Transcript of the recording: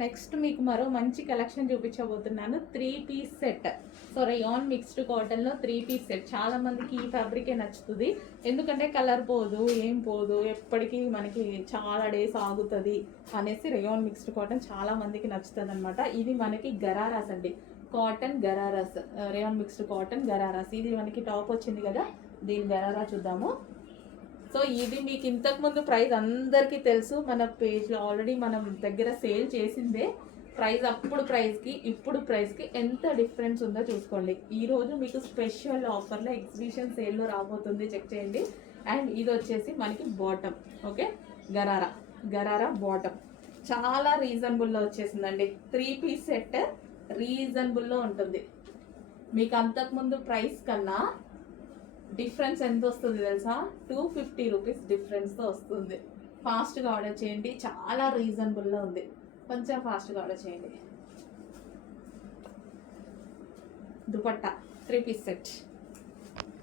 Next మీకు మరో మంచి కలెక్షన్ చూపించబోతున్నాను. 3 piece set. So rayon mixed కాటన్లో 3 పీస్ సెట్. చాలా మందికి ఈ ఫ్యాబ్రికే నచ్చుతుంది, ఎందుకంటే కలర్ పోదు, ఏం పోదు, ఎప్పటికీ మనకి చాలా డేస్ ఆగుతుంది అనేసి రేయాన్ మిక్స్డ్ కాటన్ చాలా మందికి నచ్చుతుంది అనమాట. ఇది మనకి గరారాస్ అండి, cotton ghararas, rayon mixed cotton ghararas. ఇది మనకి టాప్ వచ్చింది కదా, దీని గరారా చూద్దాము. సో ఇది మీకు ఇంతకుముందు ప్రైస్ అందరికీ తెలుసు, మన పేజ్లో ఆల్రెడీ మనం దగ్గర సేల్ చేసిందే. ప్రైస్ అప్పుడు ప్రైస్కి ఇప్పుడు ప్రైస్కి ఎంత డిఫరెన్స్ ఉందో చూసుకోండి. ఈరోజు మీకు స్పెషల్ ఆఫర్లో ఎగ్జిబిషన్ సేల్లో రాబోతుంది, చెక్ చేయండి. అండ్ ఇది వచ్చేసి మనకి బాటమ్, ఓకే, గరారా బాటమ్ చాలా రీజనబుల్లో వచ్చేసిందండి. 3 పీస్ సెట్ రీజనబుల్లో ఉంటుంది. మీకు అంతకుముందు ప్రైస్ కన్నా డిఫరెన్స్ ఎంత వస్తుంది తెలుసా? 250 రూపీస్ డిఫరెన్స్తో వస్తుంది. ఫాస్ట్గా ఆర్డర్ చేయండి, చాలా రీజనబుల్లో ఉంది, కొంచెం ఫాస్ట్గా ఆర్డర్ చేయండి. Dupatta 3 piece set.